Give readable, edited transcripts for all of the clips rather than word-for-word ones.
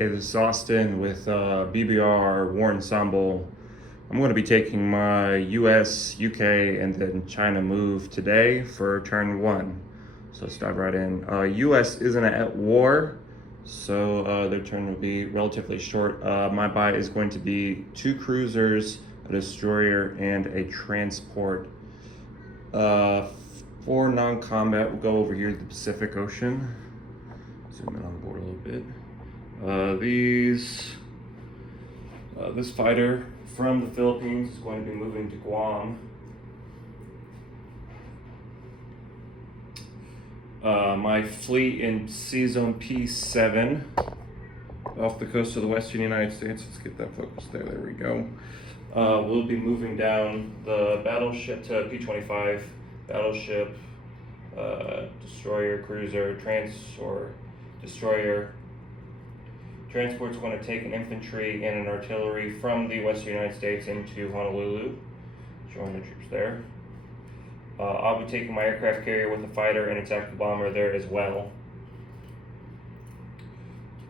Hey, this is Austin with BBR War Ensemble. I'm going to be taking my US, UK, and then China move today for turn one. So let's dive right in. US isn't at war, so their turn will be relatively short. My buy is going to be 2 cruisers, a destroyer, and a transport. For non-combat, we'll go over here to the Pacific Ocean. Zoom in on the board a little bit. This fighter from the Philippines is going to be moving to Guam. My fleet in Sea Zone P7 off the coast of the western United States. Let's get that focused there. There we go. We'll be moving down the battleship to P25, battleship, destroyer, cruiser, destroyer. Transport's going to take an infantry and an artillery from the western United States into Honolulu, join the troops there. I'll be taking my aircraft carrier with a fighter and a tactical bomber there as well.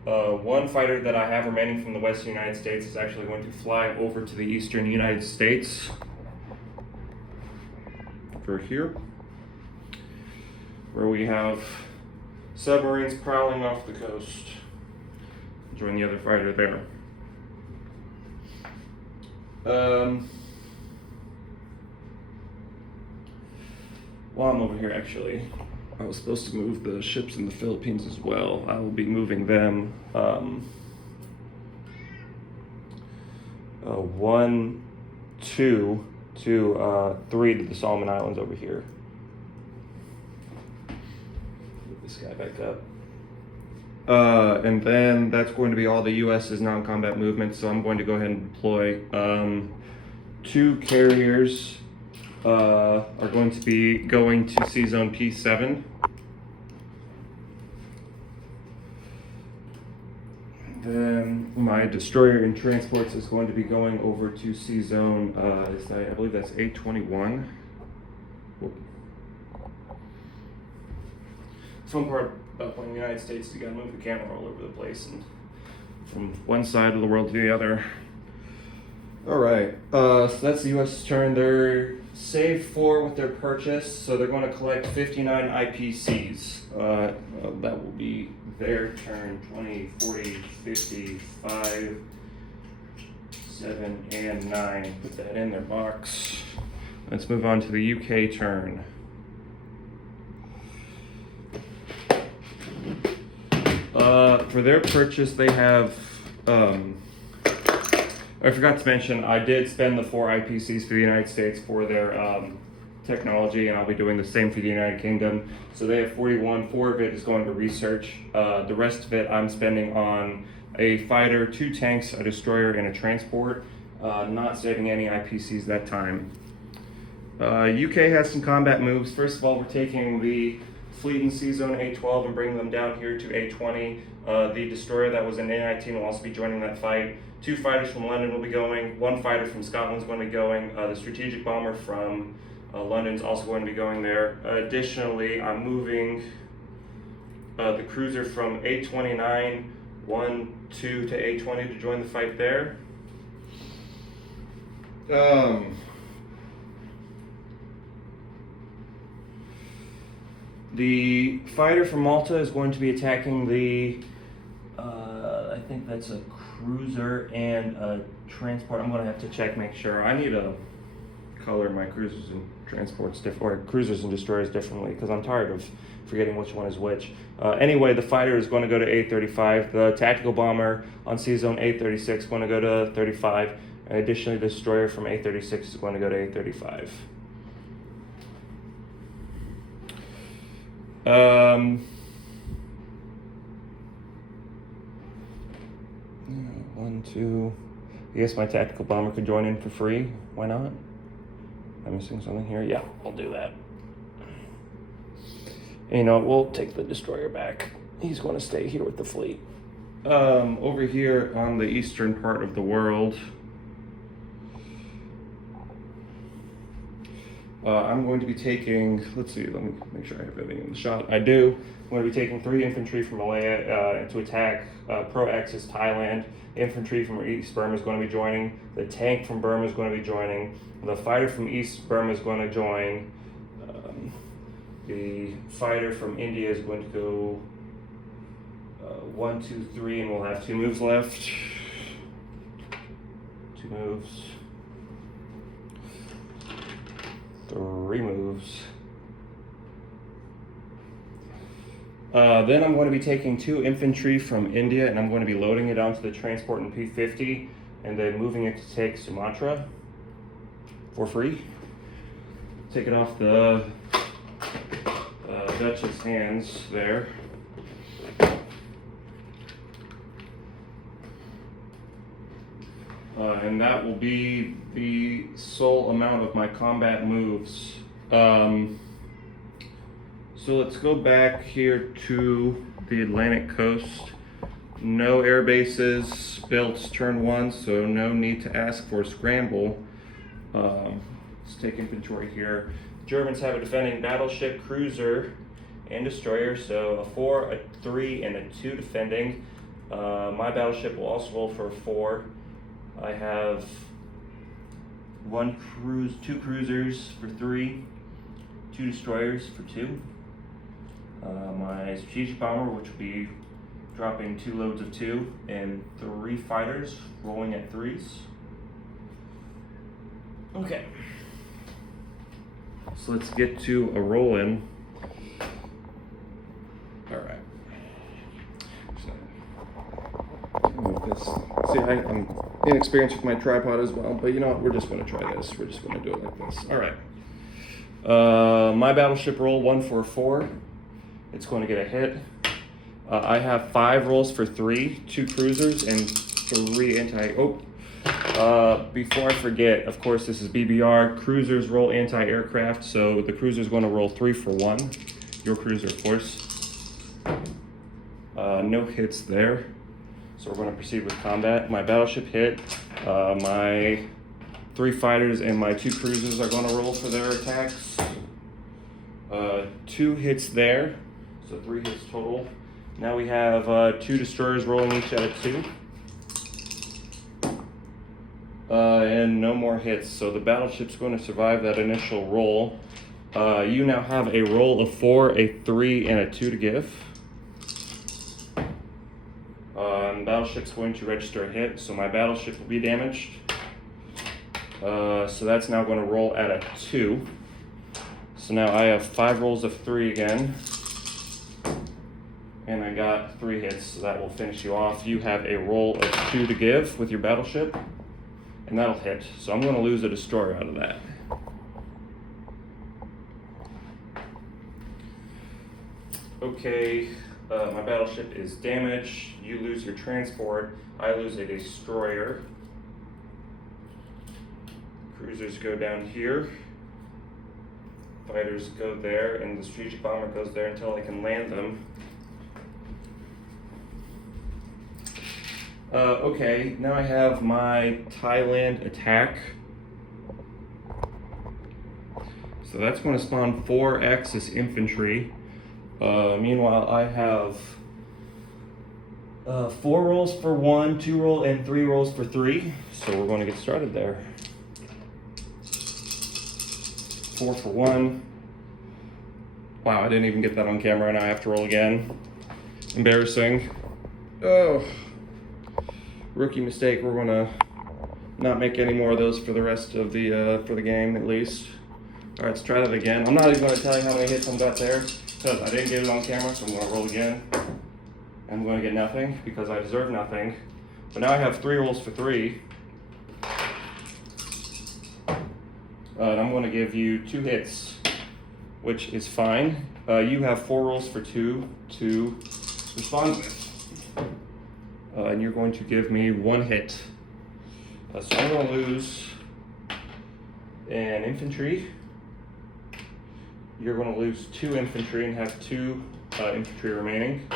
One fighter that I have remaining from the western United States is actually going to fly over to the eastern United States over here, where we have submarines prowling off the coast. Join the other fighter there. While I'm over here, actually, I was supposed to move the ships in the Philippines as well. I will be moving them 1, 2 to 3 to the Solomon Islands over here. Move this guy back up. And then that's going to be all the US's non-combat movements. So I'm going to go ahead and deploy 2 carriers are going to be going to Sea Zone P7. Then my destroyer and transports is going to be going over to Sea Zone, I believe that's 821. Fun part about playing the United States is you gotta move the camera all over the place and from one side of the world to the other. Alright, so that's the US turn. They're saved 4 with their purchase, so they're going to collect 59 IPCs. That will be their turn. 20, 40, 50, 5, 7, and 9. Put that in their box. Let's move on to the UK turn. For their purchase, they have, I forgot to mention, I did spend the 4 IPCs for the United States for their technology, and I'll be doing the same for the United Kingdom. So they have 41, 4 of it is going to research. The rest of it I'm spending on a fighter, 2 tanks, a destroyer, and a transport, not saving any IPCs that time. UK has some combat moves. First of all, we're taking the fleet in Sea Zone A12 and bringing them down here to A20. The destroyer that was in A19 will also be joining that fight. 2 fighters from London will be going. 1 fighter from Scotland is going to be going. The strategic bomber from London is also going to be going there. Additionally, I'm moving the cruiser from A29, 1, 2 to A20 to join the fight there. The fighter from Malta is going to be attacking the, I think that's a cruiser and a transport. I'm going to have to check, make sure. I need to color my cruisers and transports or cruisers and destroyers differently because I'm tired of forgetting which one is which. Anyway, the fighter is going to go to A35. The tactical bomber on Sea Zone A36 is going to go to 35. And additionally, the destroyer from A36 is going to go to A35. 1, 2. I guess my tactical bomber could join in for free. Why not? Am I missing something here? Yeah, I'll do that. And you know, we'll take the destroyer back. He's going to stay here with the fleet. Over here on the eastern part of the world, I'm going to be taking, let's see, let me make sure I have everything in the shot. I do. I'm going to be taking 3 infantry from Malaya to attack pro-Axis Thailand. Infantry from East Burma is going to be joining. The tank from Burma is going to be joining. The fighter from East Burma is going to join. The fighter from India is going to go 1, 2, 3, and we'll have 2 moves left. 2 moves. 3 moves. Then I'm going to be taking 2 infantry from India, and I'm going to be loading it onto the transport in P-50 and then moving it to take Sumatra for free. Take it off the Dutch's hands there. And that will be the sole amount of my combat moves. So let's go back here to the Atlantic coast. No air bases built turn 1, so no need to ask for a scramble. Let's take inventory here. Germans have a defending battleship, cruiser, and destroyer, so a 4, a 3, and a 2 defending. My battleship will also roll for a 4. I have 2 cruisers for 3, 2 destroyers for 2. My strategic bomber, which will be dropping 2 loads of 2, and 3 fighters rolling at 3s. Okay. So let's get to a roll in. All right. So, move this. See, I'm inexperienced with my tripod as well, but you know what? We're just going to try this. We're just going to do it like this. All right. My battleship roll 1 for 4. It's going to get a hit. I have 5 rolls for 3, 2 cruisers, and 3 anti. Before I forget, of course, this is BBR. Cruisers roll anti-aircraft, so the cruiser is going to roll 3 for 1. Your cruiser, of course. No hits there. So we're going to proceed with combat. My battleship hit. My 3 fighters and my 2 cruisers are going to roll for their attacks. 2 hits there, so 3 hits total. Now we have 2 destroyers rolling each at a 2. And no more hits, so the battleship's going to survive that initial roll. You now have a roll of 4, a 3, and a 2 to give. The battleship's going to register a hit, so my battleship will be damaged. So that's now going to roll at a 2. So now I have 5 rolls of 3 again. And I got 3 hits, so that will finish you off. You have a roll of 2 to give with your battleship, and that'll hit. So I'm going to lose a destroyer out of that. Okay, my battleship is damaged. You lose your transport. I lose a destroyer. Cruisers go down here. Fighters go there, and the strategic bomber goes there until I can land them. Okay, now I have my Thailand attack. So that's going to spawn 4 Axis infantry. Meanwhile, I have 4 rolls for 1, 2 roll, and 3 rolls for 3. So we're going to get started there. 4 for 1. Wow, I didn't even get that on camera, and I have to roll again. Embarrassing. Oh. Rookie mistake. We're gonna not make any more of those for the rest of the for the game at least. All right, let's try that again. I'm not even going to tell you how many hits I got there because I didn't get it on camera, so I'm going to roll again. I'm going to get nothing because I deserve nothing. But now I have 3 rolls for 3. And I'm going to give you 2 hits, which is fine. You have 4 rolls for 2 to respond with. And you're going to give me 1 hit. So I'm going to lose an infantry. You're going to lose 2 infantry and have 2 infantry remaining.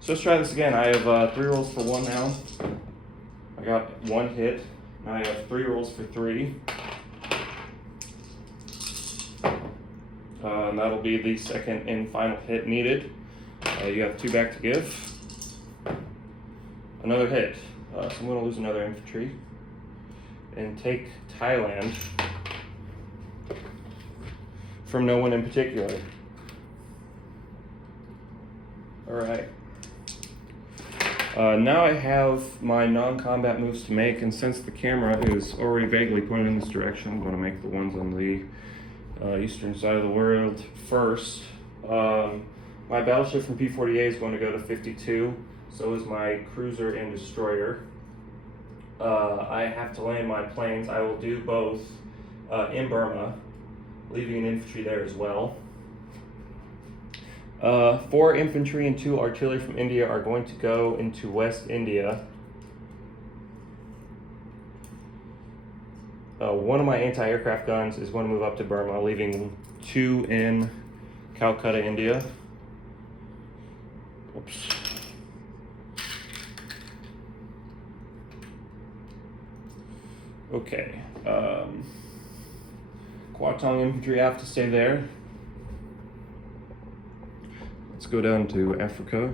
So let's try this again. I have 3 rolls for 1 now. I got 1 hit. Now I have 3 rolls for 3. And that'll be the second and final hit needed. You have 2 back to give. Another hit. So I'm going to lose another infantry and take Thailand from no one in particular. Alright. Now I have my non-combat moves to make, and since the camera is already vaguely pointed in this direction, I'm going to make the ones on the eastern side of the world first. My battleship from P-40A is going to go to 52, so is my cruiser and destroyer. I have to land my planes. I will do both in Burma, leaving an infantry there as well. 4 infantry and 2 artillery from India are going to go into West India. One of my anti-aircraft guns is going to move up to Burma, leaving 2 in Calcutta, India. Oops. Okay. Kwatong infantry have to stay there. Let's go down to Africa.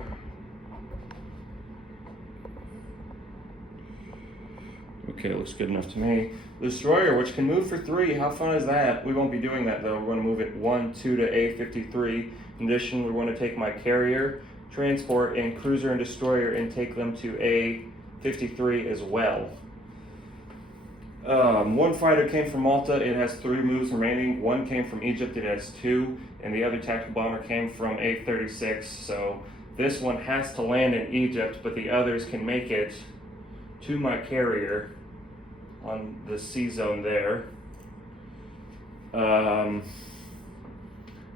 Okay, looks good enough to me. The destroyer, which can move for 3, how fun is that? We won't be doing that though. We're going to move it 1, 2 to A53. In addition, we're going to take my carrier, transport, and cruiser and destroyer and take them to A53 as well. 1 fighter came from Malta, it has 3 moves remaining. 1 came from Egypt, it has 2, and the other tactical bomber came from A36. So this one has to land in Egypt, but the others can make it to my carrier on the C zone there.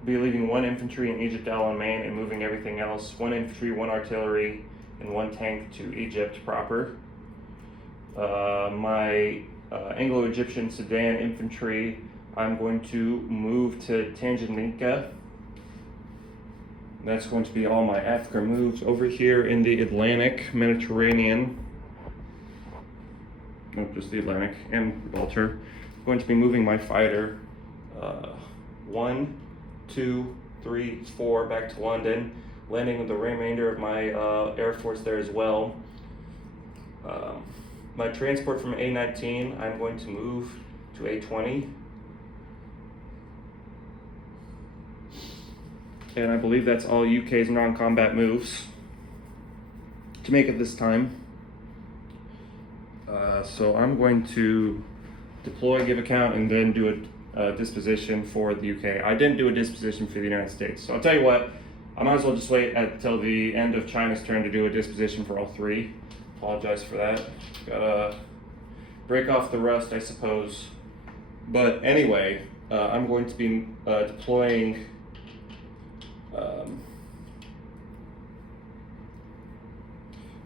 Be leaving 1 infantry in Egypt, Alamein, and moving everything else. 1 infantry, 1 artillery, and 1 tank to Egypt proper. My Anglo-Egyptian Sudan infantry, I'm going to move to Tanganyika. That's going to be all my Africa moves. Over here in the Atlantic, Mediterranean, nope, just the Atlantic and Gibraltar, I'm going to be moving my fighter 1, 2, 3, 4 back to London, landing with the remainder of my Air Force there as well. My transport from A19, I'm going to move to A20. And I believe that's all UK's non-combat moves to make it this time. So I'm going to deploy, give account, and then do a disposition for the UK. I didn't do a disposition for the United States. So I'll tell you what, I might as well just wait until the end of China's turn to do a disposition for all 3. Apologize for that. Gotta break off the rust, I suppose. But anyway, I'm going to be deploying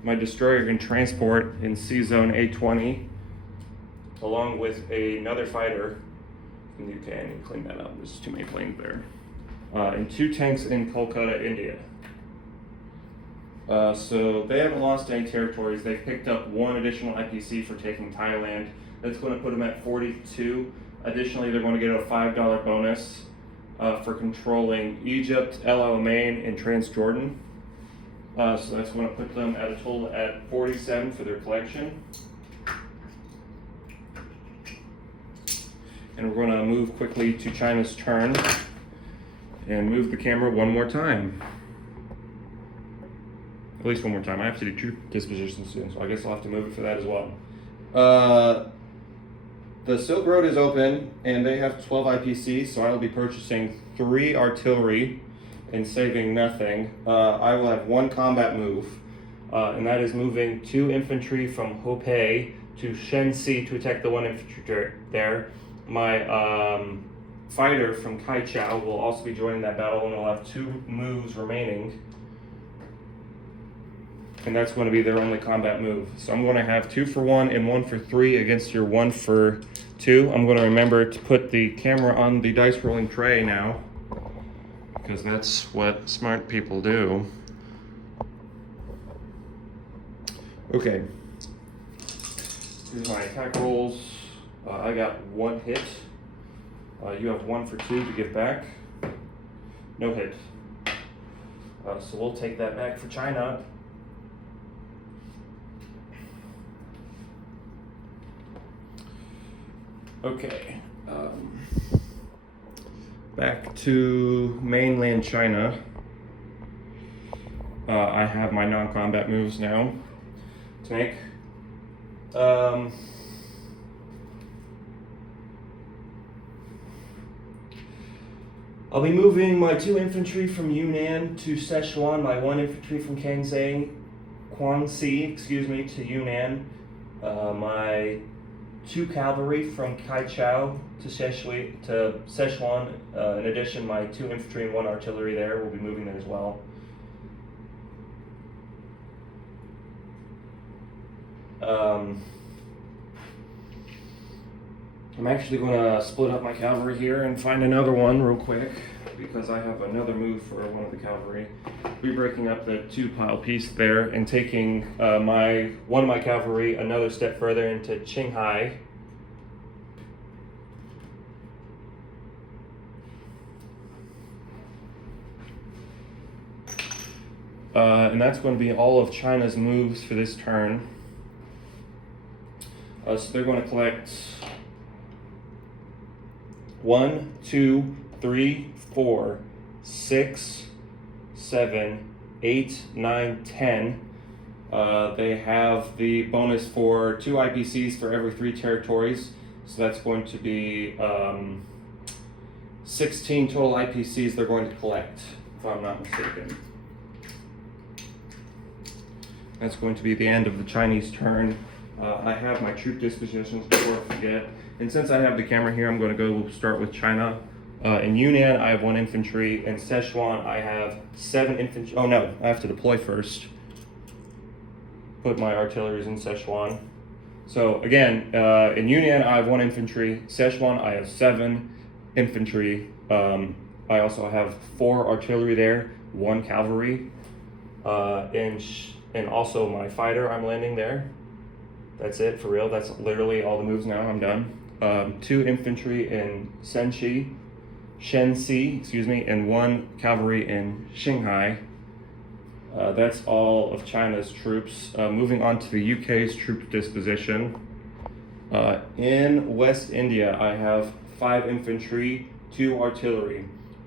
my destroyer and transport in C zone A20, along with another fighter in the UK. I need to clean that up. There's too many planes there. And 2 tanks in Kolkata, India. So they haven't lost any territories. They've picked up 1 additional IPC for taking Thailand. That's going to put them at 42. Additionally, they're going to get a $5 bonus for controlling Egypt, El Alamein, and Transjordan. So that's going to put them at a total at 47 for their collection. And we're going to move quickly to China's turn and move the camera 1 more time. At least 1 more time. I have to do 2 dispositions soon, so I guess I'll have to move it for that as well. The Silk Road is open, and they have 12 IPC, so I will be purchasing 3 artillery and saving nothing. I will have 1 combat move, and that is moving 2 infantry from Hopei to Shenxi to attack the 1 infantry there. My fighter from Kaichou will also be joining that battle, and we'll have 2 moves remaining. And that's going to be their only combat move. So I'm going to have 2 for 1 and 1 for 3 against your 1 for 2. I'm going to remember to put the camera on the dice rolling tray now, because that's what smart people do. Okay. Here's my attack rolls. I got 1 hit. You have 1 for 2 to give back. no hit. So we'll take that back for China. Okay, back to mainland China. I have my non-combat moves now to make. I'll be moving my 2 infantry from Yunnan to Sichuan, my 1 infantry from Guangxi to Yunnan, my 2 cavalry from Kaichou to Sichuan. In addition, my 2 infantry and 1 artillery there will be moving there as well. I'm actually going to split up my cavalry here and find another one real quick because I have another move for one of the cavalry. We're breaking up the 2-pile piece there and taking one of my cavalry another step further into Qinghai. And that's going to be all of China's moves for this turn. So they're going to collect 1, 2, 3, 4, 6, 7, 8, 9, 10. They have the bonus for 2 IPCs for every 3 territories. So that's going to be 16 total IPCs they're going to collect, if I'm not mistaken. That's going to be the end of the Chinese turn. I have my troop dispositions before I forget. And since I have the camera here, I'm going to go start with China. In Yunnan, I have 1 infantry. In Sichuan, I have 7 infantry. Oh no, I have to deploy first. Put my artilleries in Sichuan. So again, in Yunnan, I have 1 infantry. Sichuan, I have 7 infantry. I also have 4 artillery there, 1 cavalry. And also my fighter, I'm landing there. That's it, for real. That's literally all the moves now. I'm done. 2 infantry in Shenxi, and 1 cavalry in Qinghai. That's all of China's troops. Moving on to the UK's troop disposition. In West India, I have 5 infantry, 2 artillery.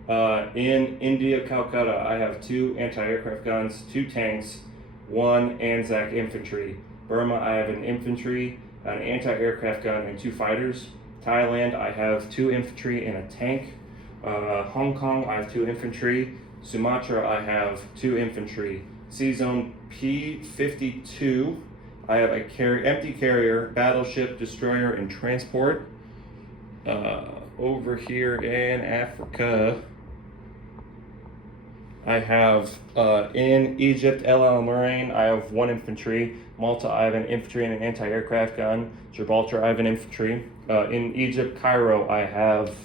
In India, Calcutta, I have 2 anti-aircraft guns, 2 tanks, 1 Anzac infantry. Burma, I have an infantry, an anti-aircraft gun, and 2 fighters. Thailand, I have 2 infantry and a tank. Hong Kong, I have 2 infantry. Sumatra, I have 2 infantry. C-Zone P-52, I have a empty carrier, battleship, destroyer, and transport. Over here in Africa, I have in Egypt, El Alamein, I have 1 infantry. Malta, I have an infantry and an anti-aircraft gun. Gibraltar, I have an infantry. In Egypt, Cairo, I have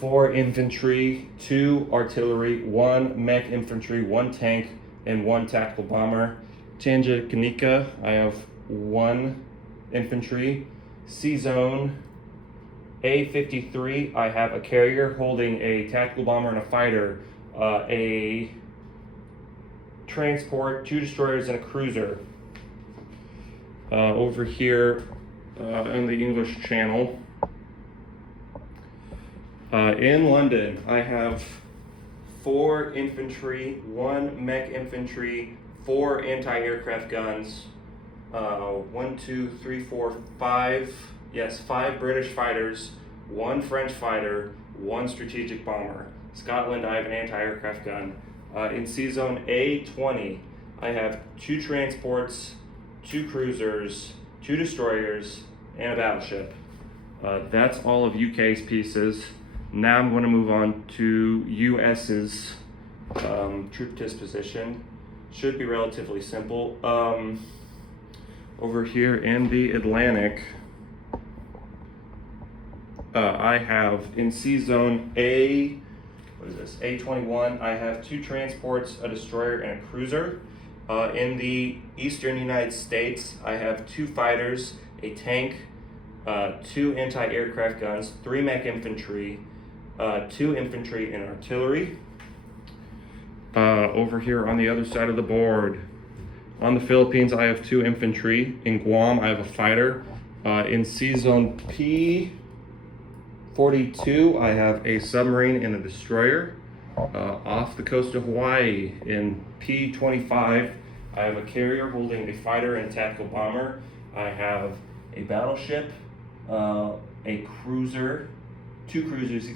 4 infantry, 2 artillery, 1 mech infantry, 1 tank, and 1 tactical bomber. Tanganyika, I have 1 infantry. C-Zone A-53, I have a carrier holding a tactical bomber and a fighter, a transport, 2 destroyers, and a cruiser. Over here in the English Channel. In London, I have 4 infantry, 1 mech infantry, 4 anti-aircraft guns, 1, 2, 3, 4, 5, yes, 5 British fighters, 1 French fighter, 1 strategic bomber. Scotland, I have an anti-aircraft gun. In C-Zone A-20, I have 2 transports, 2 cruisers, 2 destroyers, and a battleship. That's all of UK's pieces. Now I'm going to move on to US's troop disposition. Should be relatively simple. Over here in the Atlantic, I have in C-Zone A21, I have 2 transports, a destroyer, and a cruiser. In the eastern United States, I have 2 fighters, a tank, 2 anti-aircraft guns, 3 mech infantry, 2 infantry and artillery. Over here on the other side of the board, on the Philippines, I have 2 infantry. In Guam, I have a fighter. In C-Zone P-42, I have a submarine and a destroyer. Off the coast of Hawaii, in P-25, I have a carrier holding a fighter and tactical bomber. I have a battleship, a cruiser, 2 cruisers,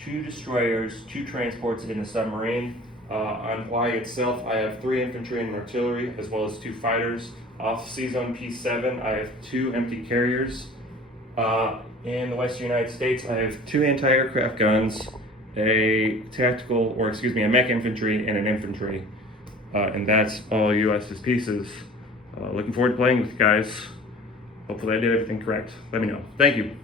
2 destroyers, 2 transports, and a submarine. On Hawaii itself, I have 3 infantry and artillery, as well as 2 fighters. Off C-Zone P7, I have 2 empty carriers. In the Western United States, I have 2 anti-aircraft guns, a mech infantry, and an infantry. And that's all US's pieces. Looking forward to playing with you guys. Hopefully I did everything correct. Let me know. Thank you.